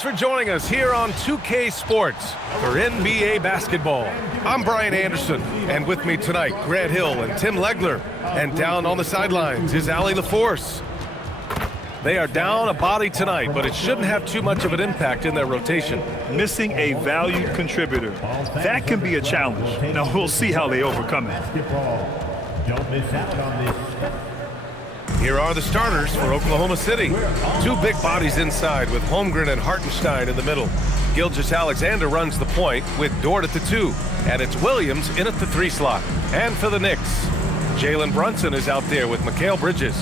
Thanks for joining us here on 2K Sports for NBA basketball. I'm Brian Anderson, and with me tonight, Grant Hill and Tim Legler. And down on the sidelines is Allie LaForce. They are down a body tonight, but it shouldn't have too much of an impact in their rotation. Missing a valued contributor. That can be a challenge. Now, we'll see how they overcome it. Don't miss out on this. Here are the starters for Oklahoma City. Two big bodies inside with Holmgren and Hartenstein in the middle. Gilgeous-Alexander runs the point with Dort at the 2. And it's Williams in at the 3 slot. And for the Knicks, Jalen Brunson is out there with Mikal Bridges.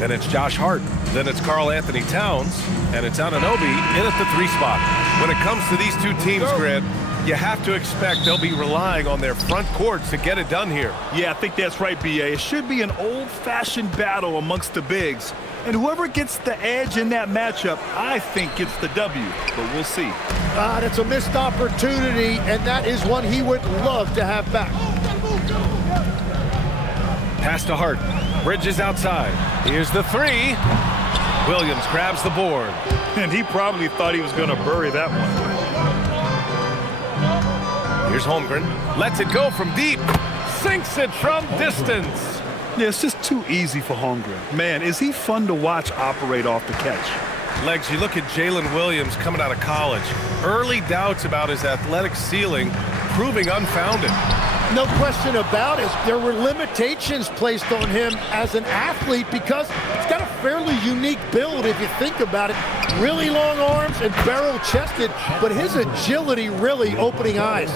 Then it's Josh Hart. Then it's Karl Anthony Towns. And it's Anunoby in at the 3 spot. When it comes to these two teams, Grant, you have to expect they'll be relying on their front courts to get it done here. Yeah, I think that's right, B.A. It should be an old-fashioned battle amongst the bigs. And whoever gets the edge in that matchup, I think gets the W. But we'll see. That's a missed opportunity, and that is one he would love to have back. Pass to Hart. Bridges outside. Here's the 3. Williams grabs the board. And he probably thought he was going to bury that one. Here's Holmgren. Lets it go from deep. Sinks it from distance. Yeah, it's just too easy for Holmgren. Man, is he fun to watch operate off the catch. Legs, you look at Jalen Williams coming out of college. Early doubts about his athletic ceiling proving unfounded. No question about it. There were limitations placed on him as an athlete because he's got a fairly unique build if you think about it. Really long arms and barrel-chested, but his agility really opening eyes.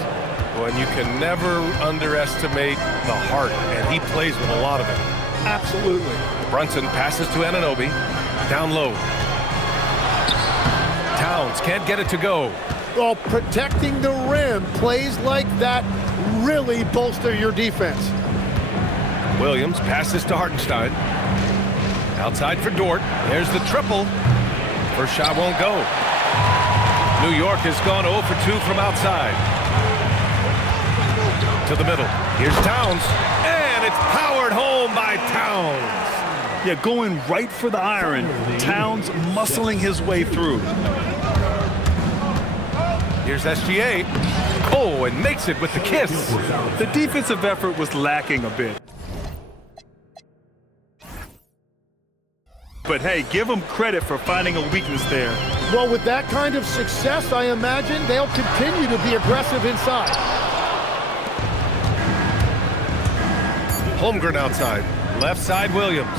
Well, and you can never underestimate the heart, and he plays with a lot of it. Absolutely. Brunson passes to Anunoby. Down low. Towns can't get it to go. Well, protecting the rim, plays like that really bolster your defense. Williams passes to Hartenstein. Outside for Dort. There's the triple. First shot won't go. New York has gone 0 for 2 from outside. To the middle. Here's Towns. And it's powered home by Towns. Yeah, going right for the iron. Towns muscling his way through. Here's SGA. Oh, and makes it with the kiss. The defensive effort was lacking a bit. But hey, give them credit for finding a weakness there. Well, with that kind of success, I imagine they'll continue to be aggressive inside. Holmgren outside. Left side Williams.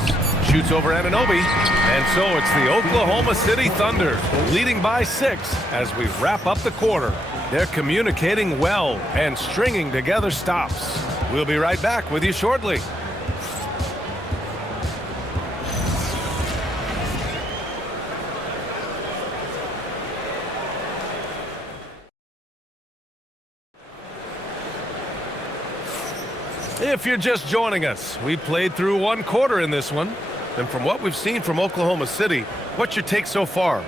Shoots over Anunoby. And so it's the Oklahoma City Thunder leading by 6 as we wrap up the quarter. They're communicating well and stringing together stops. We'll be right back with you shortly. If you're just joining us, we played through 1 quarter in this one. And from what we've seen from Oklahoma City, what's your take so far?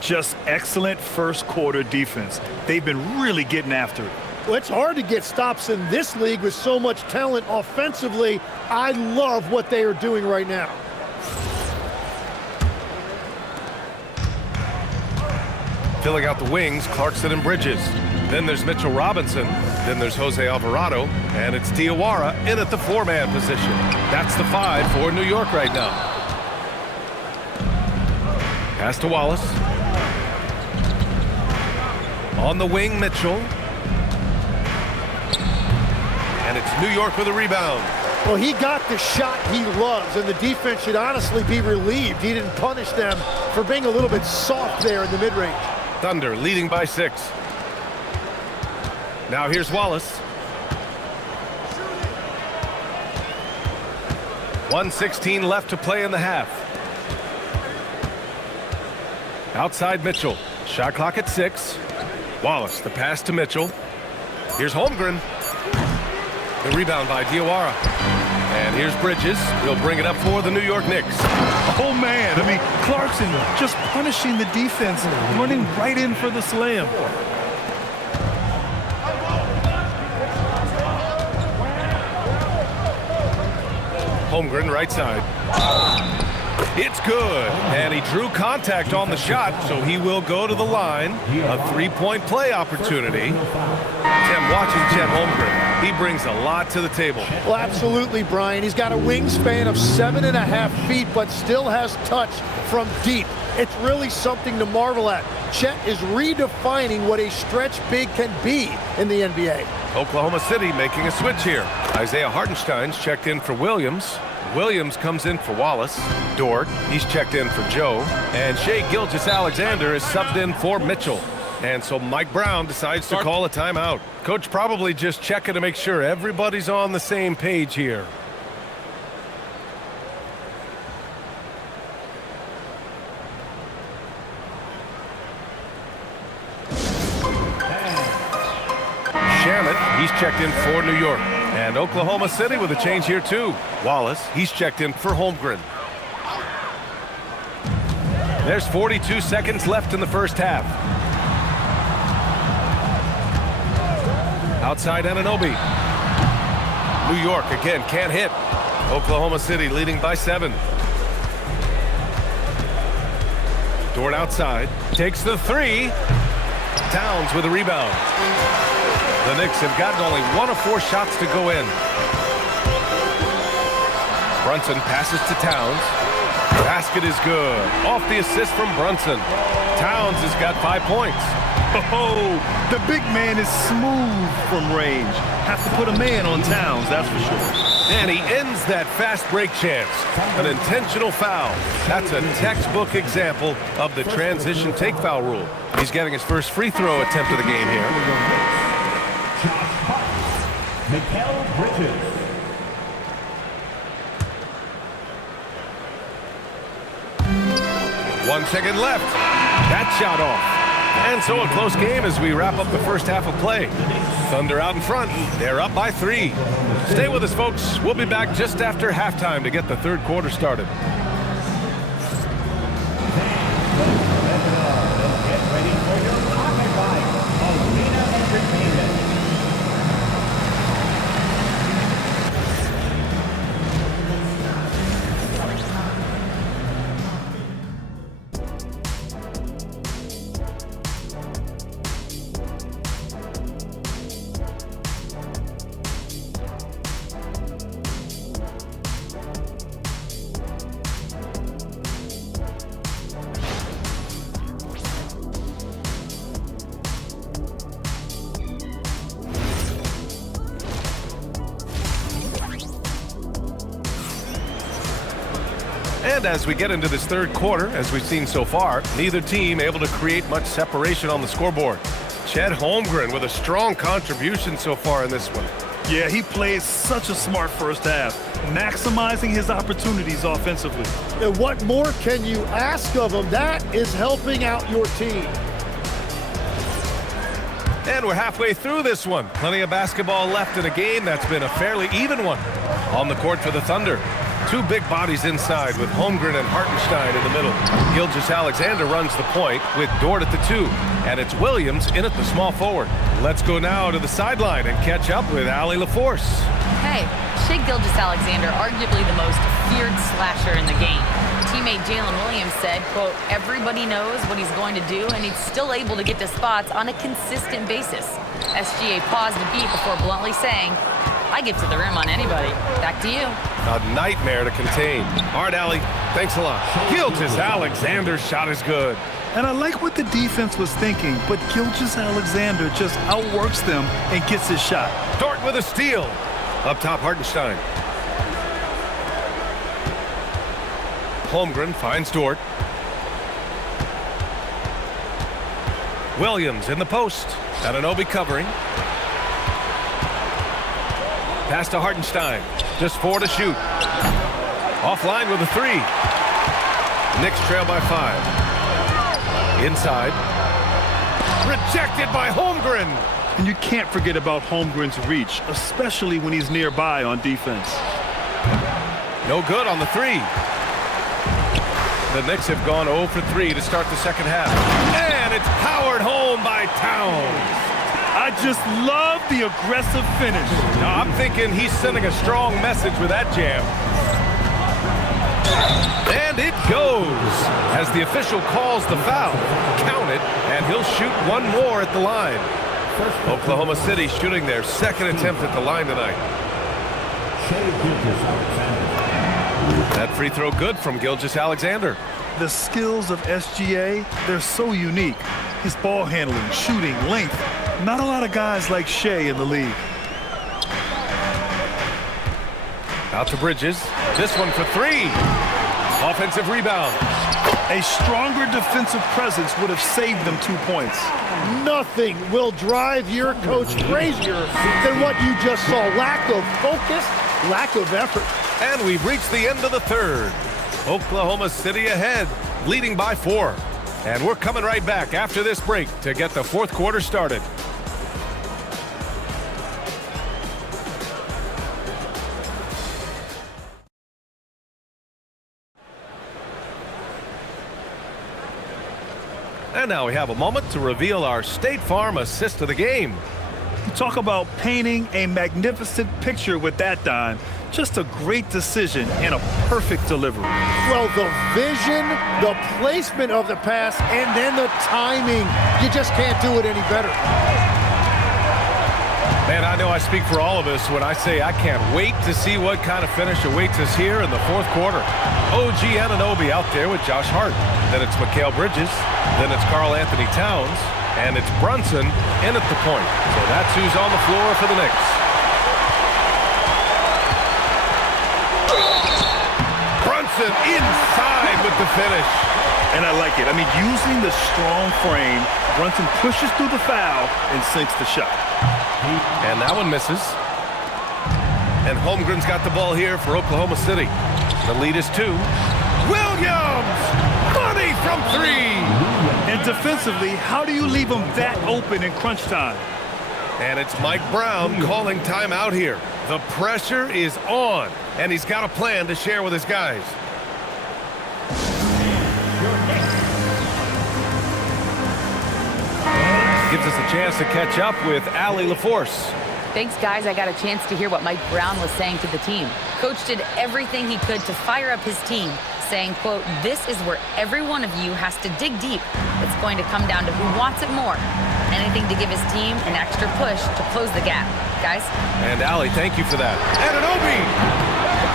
Just excellent first quarter defense. They've been really getting after it. Well, it's hard to get stops in this league with so much talent offensively. I love what they are doing right now. Filling out the wings, Clarkson and Bridges. Then there's Mitchell Robinson. Then there's Jose Alvarado. And it's Diawara in at the 4-man position. That's the 5 for New York right now. Pass to Wallace. On the wing, Mitchell. And it's New York with a rebound. Well, he got the shot he loves, and the defense should honestly be relieved. He didn't punish them for being a little bit soft there in the mid-range. Thunder leading by 6. Now here's Wallace. 1:16 left to play in the half. Outside Mitchell. Shot clock at 6. Wallace, the pass to Mitchell. Here's Holmgren. The rebound by Diawara. And here's Bridges. He'll bring it up for the New York Knicks. Oh, man. I mean, Clarkson just punishing the defense, running right in for the slam. Holmgren right side. It's good. And he drew contact on the shot, so he will go to the line. A three-point play opportunity. Tim, watching Chet Holmgren, he brings a lot to the table. Well, absolutely, Brian. He's got a wingspan of 7.5 feet, but still has touch from deep. It's really something to marvel at. Chet is redefining what a stretch big can be in the NBA. Oklahoma City making a switch here. Isaiah Hartenstein's checked in for Williams. Williams comes in for Wallace. Dort, he's checked in for Joe. And Shai Gilgeous-Alexander is subbed in for Mitchell. And so Mike Brown decides to call a timeout. Coach probably just checking to make sure everybody's on the same page here. He's checked in for New York. And Oklahoma City with a change here too. Wallace, he's checked in for Holmgren. There's 42 seconds left in the first half. Outside Anunoby. New York again can't hit. Oklahoma City leading by 7. Dort outside. Takes the 3. Towns with a rebound. The Knicks have gotten only 1 of 4 shots to go in. Brunson passes to Towns. Basket is good. Off the assist from Brunson. Towns has got 5 points. Oh, the big man is smooth from range. Have to put a man on Towns, that's for sure. And he ends that fast break chance. An intentional foul. That's a textbook example of the transition take foul rule. He's getting his first free throw attempt of the game here. Mikal Bridges. 1 second left. That shot off. And so a close game as we wrap up the first half of play. Thunder out in front. They're up by 3. Stay with us, folks. We'll be back just after halftime to get the third quarter started. Get ready for your pocket fight. Arena Entertainment. And as we get into this third quarter, as we've seen so far, neither team able to create much separation on the scoreboard. Chet Holmgren with a strong contribution so far in this one. Yeah, he plays such a smart first half, maximizing his opportunities offensively. And what more can you ask of him? That is helping out your team. And we're halfway through this one. Plenty of basketball left in a game that's been a fairly even one. On the court for the Thunder. 2 big bodies inside with Holmgren and Hartenstein in the middle. Gilgeous-Alexander runs the point with Dort at the 2. And it's Williams in at the small forward. Let's go now to the sideline and catch up with Allie LaForce. Hey, Shai Gilgeous-Alexander, arguably the most feared slasher in the game. Teammate Jalen Williams said, quote, everybody knows what he's going to do, and he's still able to get to spots on a consistent basis. SGA paused a beat before bluntly saying, I get to the rim on anybody. Back to you. A nightmare to contain. All right, Allie, thanks a lot. Gilgeous-Alexander's shot is good. And I like what the defense was thinking, but Gilgeous-Alexander just outworks them and gets his shot. Dort with a steal. Up top, Hartenstein. Holmgren finds Dort. Williams in the post. Anunoby covering. Pass to Hartenstein. Just 4 to shoot. Offline with a 3. Knicks trail by 5. Inside. Rejected by Holmgren. And you can't forget about Holmgren's reach, especially when he's nearby on defense. No good on the 3. The Knicks have gone 0 for 3 to start the second half. And it's powered home by Towns. I just love the aggressive finish. Now, I'm thinking he's sending a strong message with that jam. And it goes as the official calls the foul. Count it, and he'll shoot one more at the line. Oklahoma City shooting their second attempt at the line tonight. That free throw good from Gilgeous-Alexander. The skills of SGA, they're so unique. His ball handling, shooting, length. Not a lot of guys like Shea in the league. Out to Bridges. This one for three. Offensive rebound. A stronger defensive presence would have saved them 2 points. Nothing will drive your coach crazier than what you just saw. Lack of focus, lack of effort. And we've reached the end of the third. Oklahoma City ahead, leading by 4. And we're coming right back after this break to get the fourth quarter started. And now we have a moment to reveal our State Farm assist of the game. You talk about painting a magnificent picture with that dime. Just a great decision and a perfect delivery. Well, the vision, the placement of the pass, and then the timing. You just can't do it any better. Man, I know I speak for all of us when I say I can't wait to see what kind of finish awaits us here in the fourth quarter. OG Anunoby out there with Josh Hart. Then it's Mikal Bridges. Then it's Karl Anthony Towns. And it's Brunson in at the point. So that's who's on the floor for the Knicks. Brunson inside with the finish. And I like it. I mean, using the strong frame, Brunson pushes through the foul and sinks the shot. And that one misses. And Holmgren's got the ball here for Oklahoma City. The lead is 2. Williams! Money from 3! And defensively, how do you leave him that open in crunch time? And it's Mike Brown calling timeout here. The pressure is on, and he's got a plan to share with his guys. Gives us a chance to catch up with Allie LaForce. Thanks, guys. I got a chance to hear what Mike Brown was saying to the team. Coach did everything he could to fire up his team, saying, quote, "This is where every one of you has to dig deep. It's going to come down to who wants it more. Anything to give his team an extra push to close the gap." Guys? And Allie, thank you for that. Anunoby!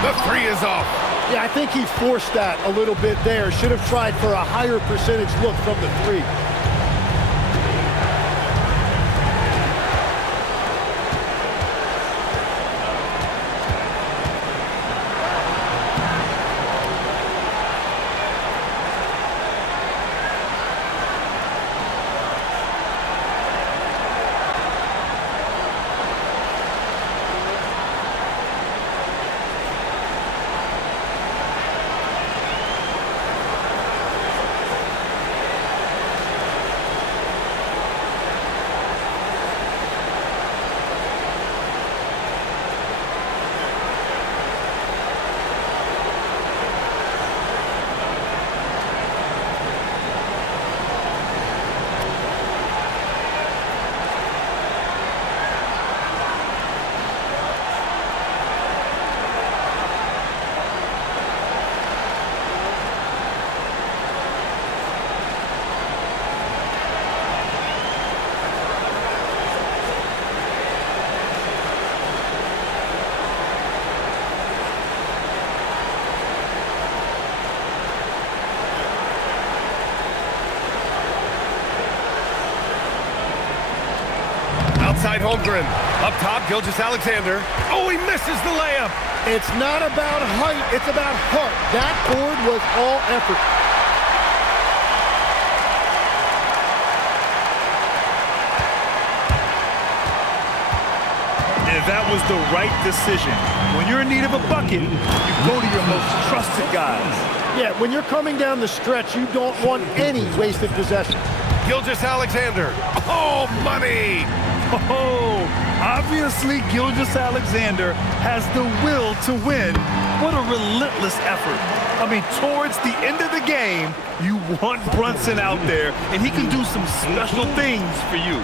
The 3 is off. Yeah, I think he forced that a little bit there. Should have tried for a higher percentage look from the 3. Outside Holmgren. Up top, Gilgeous-Alexander. Oh, he misses the layup. It's not about height, it's about heart. That board was all effort. And that was the right decision. When you're in need of a bucket, you go to your most trusted guys. Yeah, when you're coming down the stretch, you don't want any wasted possession. Gilgeous-Alexander. Oh, money! Oh, obviously Gilgeous-Alexander has the will to win. What a relentless effort. I mean, towards the end of the game, you want Brunson out there, and he can do some special things for you.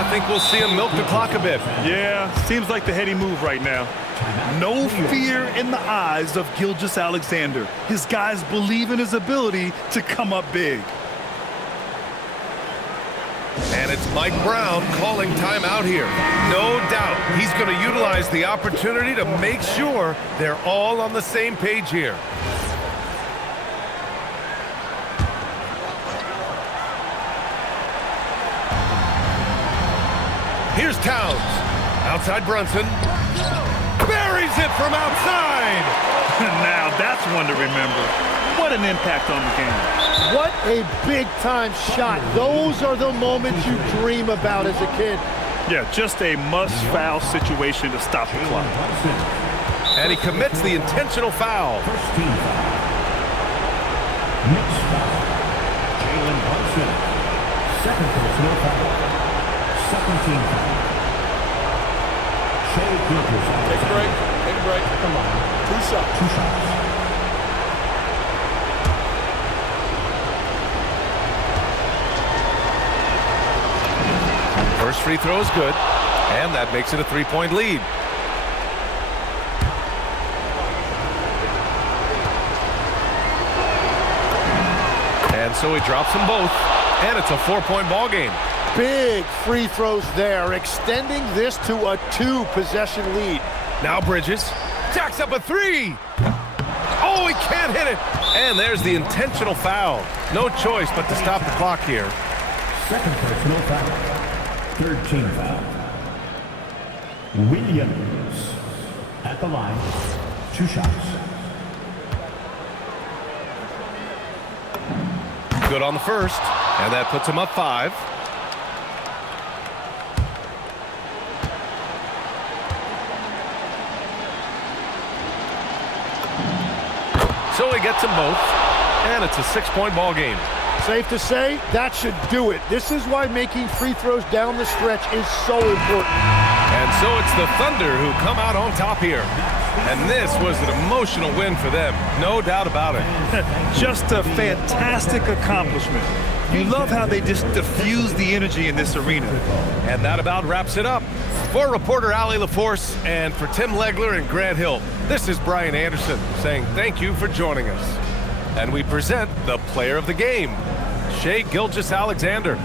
I think we'll see him milk the clock a bit. Yeah, seems like the heady move right now. No fear in the eyes of Gilgeous-Alexander. His guys believe in his ability to come up big. And it's Mike Brown calling timeout here. No doubt he's going to utilize the opportunity to make sure they're all on the same page here. Here's Towns. Outside Brunson. Buries it from outside. Now that's one to remember. What an impact on the game. What a big-time shot. Those are the moments you dream about as a kid. Yeah, just a must-foul situation to stop the clock. And he commits the intentional foul. First team foul. Knicks foul. Jalen Brunson. Second personal foul. Second team foul. Shea Gilgeous-Alexander. Take a break. Take a break. Come on. Two shots. Two shots. First free throw is good, and that makes it a three-point lead. And so he drops them both, and it's a four-point ball game. Big free throws there, extending this to a two-possession lead. Now Bridges jacks up a three. Oh, he can't hit it. And there's the intentional foul. No choice but to stop the clock here. Second personal foul. Third team foul. Williams at the line. Two shots. Good on the first, and that puts him up 5. So he gets them both, and it's a 6-point ball game. Safe to say, that should do it. This is why making free throws down the stretch is so important. And so it's the Thunder who come out on top here. And this was an emotional win for them, no doubt about it. Just a fantastic accomplishment. You love how they just diffuse the energy in this arena. And that about wraps it up. For reporter Allie LaForce and for Tim Legler and Grant Hill, this is Brian Anderson saying thank you for joining us. And we present the player of the game, Shea Gilgeous-Alexander.